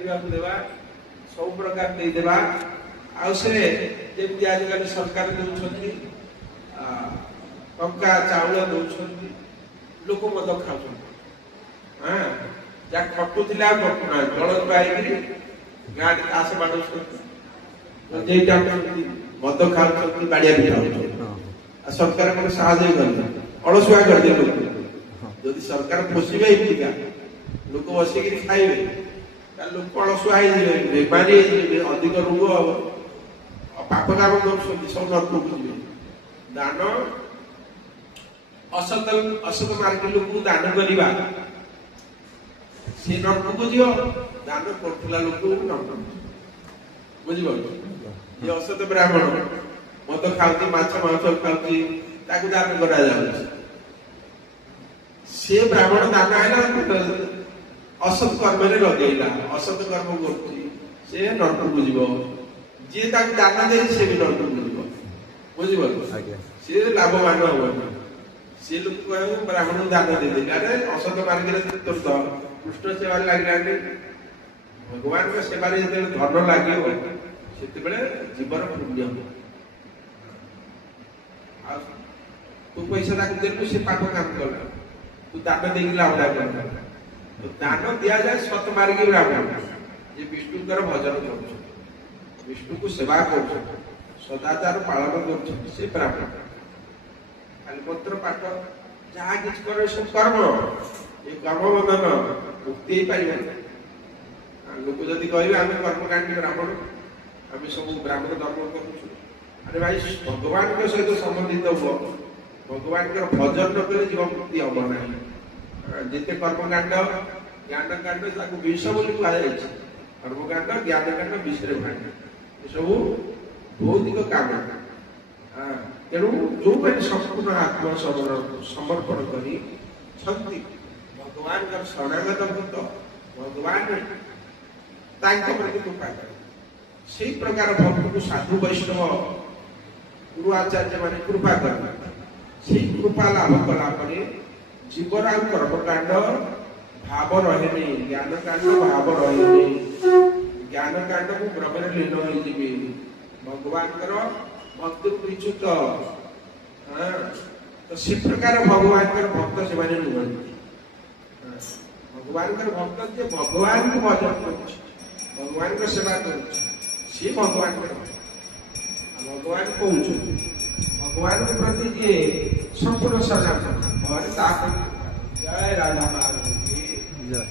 पिंधा देवा सब प्रकार दे देवा आउ से जेमती आजिकल सरकार दौरान टंका चाउल दौरान लोक मद खाऊ हाँ जहाँ खटुला जल पाई गाँ ताश बाड़ मद खाऊ बाड़िया पिटा सरकार साहय अलसुआ करदे जदि सरकार पोषिबे लोक बसिक खाइबे लोक अलसुआ बेमारी अधिक रोग पाप काम कर सब नरक जी दान असत मार्ग लोक दान करवा से नरक को जीव दान करुला लोक नरक बुझिपार ये असत ब्राह्मण मद खाऊ माछ मांस खाऊ दान करा से ब्राह्मण दान है असत कर्म लगेला असत कर्म कर नरक को जीव जी दान दे से भी नरक को जीव बुझिपार सी लाभवान हम सी लोक कह ब्राह्मण दान दे अरे असत मार्ग कृष्ण सेवा लगे भगवान का सेवा धन लगे से जीवन पुण्य तू पैसा देलु से पाप काम कला तू दान दे लाभ तो दान दि जाए सत मार्गी ब्राह्मण ये विष्णुकर भजन कर विष्णु को सेवा कर सदाचार पालन कर ब्राह्मण खाली पत्र पाठ जहाँ किसी कर सब कर्म ये कर्म बंधन मुक्ति ही पारे लोक जदि कहे आम कर्मकांडी ब्राह्मण आम सब ब्राह्मण धर्म करूँ अरे भाई भगवान के सहित संबंधित हुआ भगवान के भजन न कले जीवन मुक्ति हम ना जिते कर्मकांड ज्ञान कांड विष बोली कहुई कर्मकांड ज्ञान कांड विषय भांड ये सब भौतिक काम तेणु जो मैंने संपूर्ण आत्मा समर्पण कर भगवान का शरणागत भक्त भगवान कृपा कर से प्रकार भक्त को साधु वैष्णव गुरु आचार्य मान कृपा कर से कृपा लाभ कलापर जीवन आ कर्मकांड भाव रहे ज्ञान कांड भाव रहे ज्ञान कांड को ब्रह्म लीन हो भगवान भक्ति विच्युत हाँ तो से प्रकार भगवान भक्त से नुहति भगवान भक्त जे भगवान को भजन कर भगवान को सेवा कर भगवान भगवान कौन भगवान के प्रति जे संपूर्ण शरण जय राजा महाराज जय।